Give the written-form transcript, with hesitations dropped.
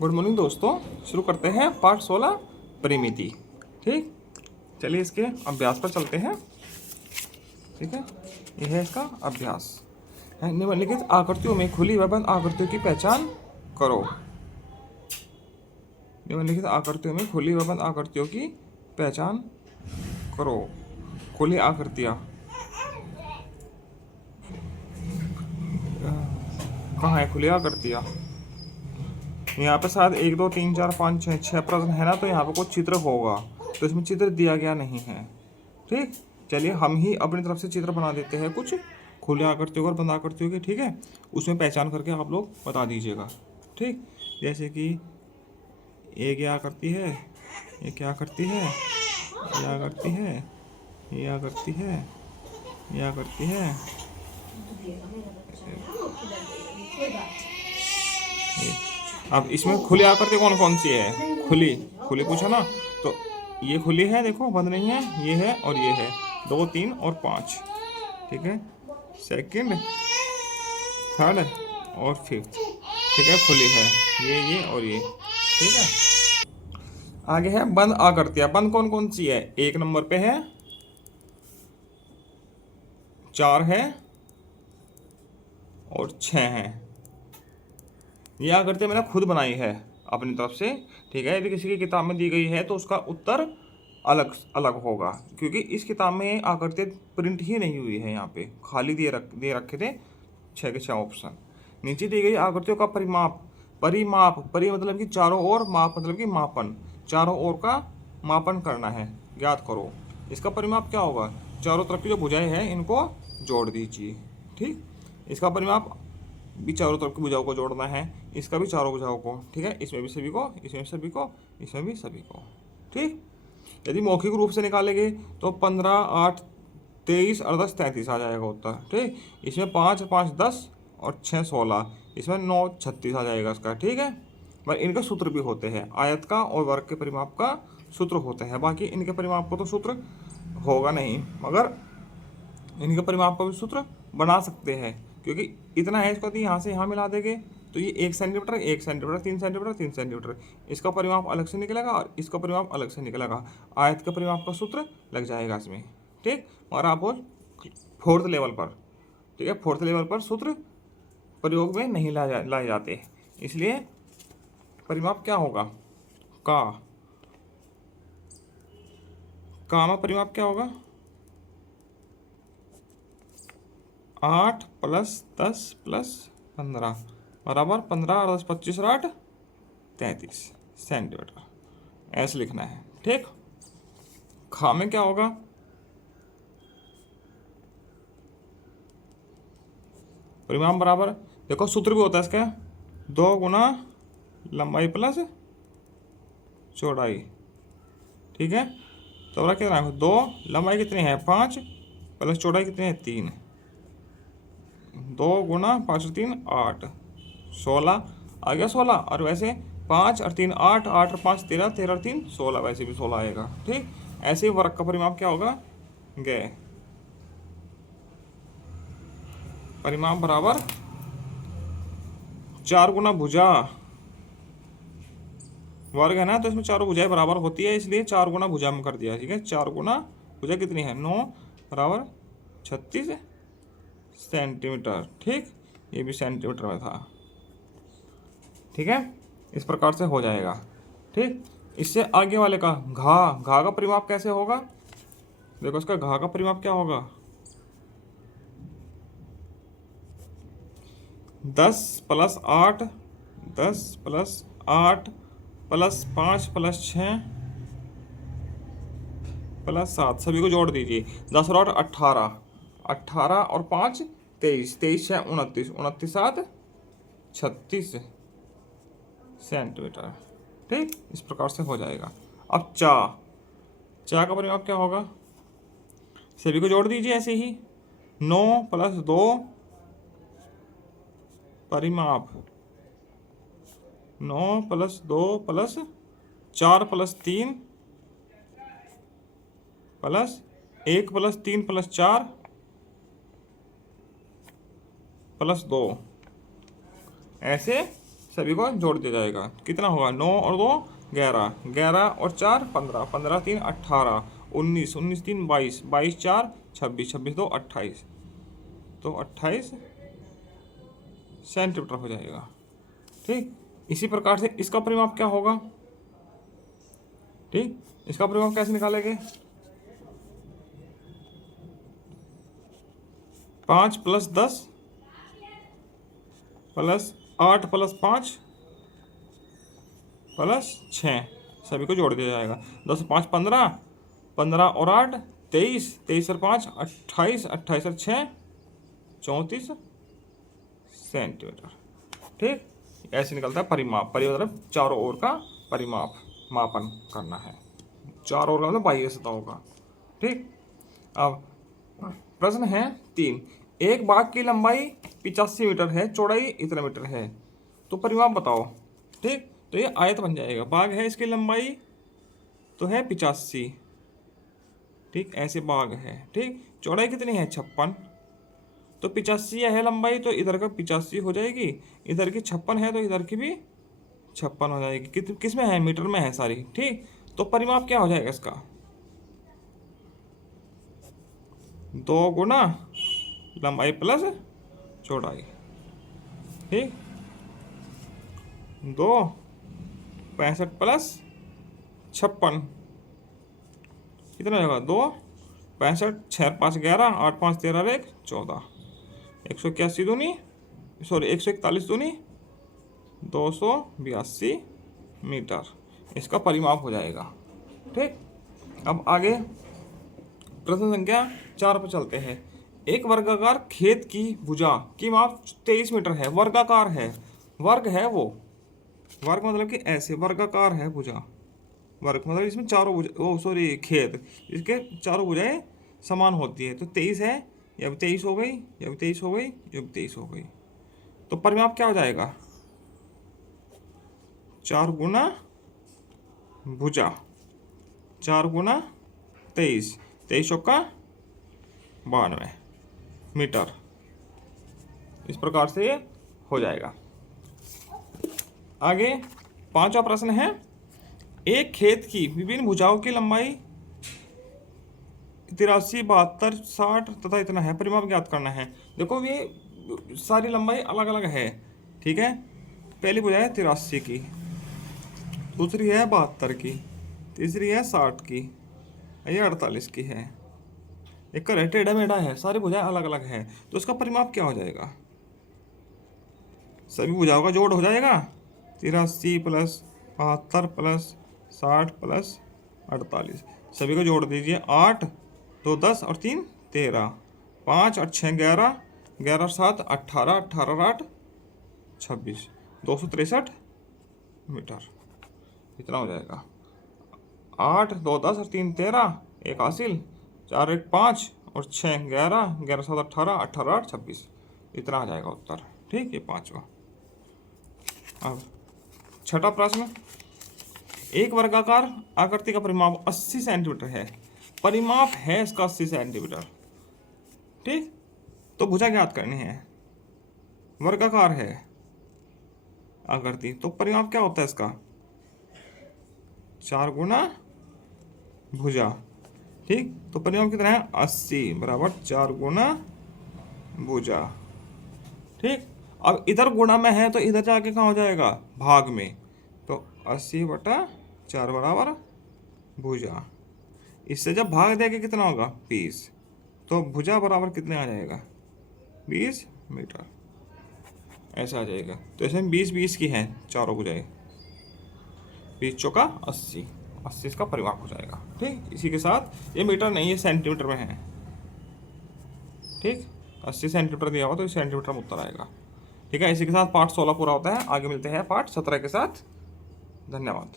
Good morning दोस्तों। शुरू करते हैं पार्ट 16 परिमिति। ठीक, चलिए इसके अभ्यास पर चलते हैं। ठीक है, यह है इसका अभ्यास। निम्नलिखित आकृतियों में खुली व बंद आकृतियों की पहचान करो। निम्नलिखित आकृतियों में खुली व बंद आकृतियों की पहचान करो। खुली आकृतियाँ कहाँ है? खुली आकृतियाँ यहाँ पे शायद 1 2 3 4 5 6 प्रश्न है ना, तो यहाँ पे कुछ चित्र होगा, तो इसमें चित्र दिया गया नहीं है। ठीक, चलिए हम ही अपनी तरफ से चित्र बना देते हैं कुछ खुले आकृतियों और बंद आकृतियों के। ठीक है, उसमें पहचान करके आप लोग बता दीजिएगा। ठीक, जैसे कि ये क्या करती है, ये क्या करती है, ये क्या करती है, ये क्या करती है, ये क्या करती है। अब इसमें खुली आकृति कौन कौन सी है? खुली खुली पूछा ना, तो ये खुली है, देखो बंद नहीं है, ये है और ये है, 2 3 और 5। ठीक है, सेकंड, थर्ड और फिफ्थ। ठीक है, खुली है ये और ये। ठीक है, आगे है बंद आकृतियां। बंद कौन कौन सी है? 1 नंबर पे है, 4 है और 6 है। ये आकृति मैंने खुद बनाई है अपनी तरफ से। ठीक है, यदि किसी की किताब में दी गई है तो उसका उत्तर अलग अलग होगा, क्योंकि इस किताब में आकृति प्रिंट ही नहीं हुई है। यहाँ पे खाली दे रखे थे 6 के 6 ऑप्शन। नीचे दी गई आकृतियों का परिमाप। परिमाप, परि मतलब कि चारों ओर, माप मतलब कि मापन, चारों ओर का मापन करना है, ज्ञात करो। इसका परिमाप क्या होगा? चारों तरफ की जो भुजाएं हैं इनको जोड़ दीजिए। ठीक, इसका परिमाप भी चारों तरफ की भुजाओं को जोड़ना है, इसका भी चारों भुजाओं को। ठीक है, इसमें भी सभी को, इसमें भी सभी को, इसमें भी सभी को। ठीक, यदि मौखिक रूप से निकालेंगे तो 15 8 23 और 10 33 आ जाएगा उत्तर। ठीक, इसमें 5 5 10 और 6 16, इसमें 9 36 आ जाएगा इसका। ठीक है, पर इनके सूत्र भी होते हैं, आयत का और वर्ग के परिमाप का सूत्र होते हैं। बाकी इनके परिमाप को तो सूत्र होगा नहीं, मगर इनके परिमाप का भी सूत्र बना सकते हैं, क्योंकि इतना है इसको, यहाँ से यहाँ मिला देंगे तो ये 1 सेंटीमीटर 1 सेंटीमीटर 3 सेंटीमीटर 3 सेंटीमीटर, इसका परिमाप अलग से निकलेगा और इसका परिमाप अलग से निकलेगा। आयत के परिमाप का सूत्र लग जाएगा इसमें। ठीक, और आप 4th लेवल पर, ठीक है, 4th लेवल पर सूत्र प्रयोग में नहीं लाए जाते, इसलिए परिमाप क्या होगा? का में परिमाप क्या होगा? 8 + 10 + 15 बराबर 15 और 10 25 और 8 33 सेंटीमीटर, ऐसे लिखना है। ठीक, खा में क्या होगा? परिमाप बराबर, देखो सूत्र भी होता है इसका, 2 गुना लंबाई प्लस चौड़ाई। ठीक है, तो कितना है? 2, लंबाई कितनी है? 5 प्लस चौड़ाई कितनी है? 3। 2 गुना 5 और 3 8, 16 आ गया 16। और वैसे 5 और 3 8, 8 और 5 13, 13 और 3 16, वैसे भी 16 आएगा। ठीक, ऐसे ही वर्ग का परिमाप क्या होगा? गए परिमाप बराबर 4 गुना भुजा, वर्ग है ना, तो इसमें चारों भुजाएं बराबर होती है, इसलिए 4 गुना भुजा में कर दिया। ठीक है, 4 गुना भुजा कितनी है? 9 बराबर 36 सेंटीमीटर। ठीक, ये भी सेंटीमीटर में था। ठीक है, इस प्रकार से हो जाएगा। ठीक, इससे आगे वाले का घा का परिमाप कैसे होगा? देखो इसका घा का परिमाप क्या होगा? 10 + 8, 10 + 8 + 5 + 6 + 7, सभी को जोड़ दीजिए। 10 और 8 18, 18 और 5 23, 23 6 29, 29 7 36 सेंटीमीटर। ठीक, इस प्रकार से हो जाएगा। अब चा का परिमाप क्या होगा? सभी को जोड़ दीजिए ऐसे ही। 9 + 2 परिमाप, 9 + 2 + 4 + 3 + 1 + 3 + 4 + 2, ऐसे सभी को जोड़ दिया जाएगा। कितना होगा, 9 और 2 11, 11 और 4 15, 15 3 18, 19, 19 3 22, 22 4 26, 26 2 28, तो 28 सेंटीमीटर हो जाएगा। ठीक, इसी प्रकार से इसका परिमाप क्या होगा, ठीक, इसका परिमाप कैसे निकालेंगे, 5 + 10 + 8 + 5 + 6, सभी को जोड़ दिया जाएगा। 10 और 5 15, 15 और 8 23, 23 और 5 28, 28 और 6 34 सेंटीमीटर। ठीक, ऐसे निकलता है परिमाप। परिमाप मतलब चारों ओर का परिमाप, मापन करना है। चारों ओर का मतलब बाह्य सतहों का। ठीक, अब प्रश्न है 3, एक बाग की लंबाई 85 मीटर है, चौड़ाई इतना मीटर है, तो परिमाप बताओ। ठीक, तो ये आयत बन जाएगा। बाग है, इसकी लंबाई तो है 85, ठीक, ऐसे बाग है। ठीक, चौड़ाई कितनी है 56, तो 85 है लंबाई, तो इधर का 85 हो जाएगी, इधर की 56 है तो इधर की भी 56 हो जाएगी। किस में है, मीटर में है सारी। ठीक, तो परिमाप क्या हो जाएगा इसका, 2 गुना लंबाई प्लस चौड़ाई। ठीक, 2 65 + 56 कितना हो जाएगा, 2 65, 6 5 11, 8 5 13 और 1 14, 181 दूनी, सॉरी 141 दूनी 282 मीटर, इसका परिमाप हो जाएगा। ठीक, अब आगे प्रश्न संख्या 4 पर चलते हैं। एक वर्गाकार खेत की भुजा की माप 23 मीटर है, वर्गाकार है, वर्ग है वो, वर्ग मतलब कि ऐसे वर्गाकार है भुजा, वर्ग मतलब इसमें चारों खेत, इसके चारों भुजाएं समान होती है, तो 23 है, यह भी 23 हो गई, यह भी 23 हो गई, यह भी 23 हो गई, तो परिमाप क्या हो जाएगा, 4 गुना भुजा, 4 गुना 23, 23 चौका 92 मीटर, इस प्रकार से ये हो जाएगा। आगे 5वां प्रश्न है, एक खेत की विभिन्न भुजाओं की लंबाई 83, 72, 60 तथा इतना है, परिमाप ज्ञात करना है। देखो ये सारी लंबाई अलग अलग है। ठीक है, पहली भुजा है 83 की, दूसरी है 72 की, तीसरी है 60 की, ये 48 की है, एक का टेढ़ा मेढ़ा है, सारी भुजाएं अलग अलग है, तो उसका परिमाप क्या हो जाएगा, सभी भुजाओं का जोड़ हो जाएगा, 83 + 72 + 60 + 48, सभी को जोड़ दीजिए, 8 2 10 और 3 13, 5 और 6 11, 11 और 7 18, 18 और 8 26, 263 मीटर, इतना हो जाएगा। 8 2 10 और 3 13, 1 हासिल, 4 1 5 और 6 11, 11 7 18, 18 8 26, इतना आ जाएगा उत्तर। ठीक, ये 5वां। अब 6वां प्रश्न, एक वर्गाकार आकृति का परिमाप 80 सेंटीमीटर है, परिमाप है इसका 80 सेंटीमीटर। ठीक, तो भुजा ज्ञात करनी है, वर्गाकार है आकृति, तो परिमाप क्या होता है इसका, 4 गुना भुजा। ठीक, तो परिमाप कितना है, 80 बराबर 4 गुना भुजा। ठीक, अब इधर गुणा में है तो इधर जाके कहाँ हो जाएगा, भाग में, तो 80/4 बराबर भुजा। इससे जब भाग देके कितना होगा, 20, तो भुजा बराबर कितने आ जाएगा, 20 मीटर, ऐसा आ जाएगा। तो इसमें 20 20 की है चारों भुजाएं, 20 चौका 80, 80 इसका परिमाप हो जाएगा। ठीक, इसी के साथ ये मीटर नहीं है, सेंटीमीटर में है। ठीक, 80 सेंटीमीटर दिया हुआ तो सेंटीमीटर में उत्तर आएगा। ठीक है, इसी के साथ पार्ट 16 पूरा होता है। आगे मिलते हैं पार्ट 17 के साथ। धन्यवाद।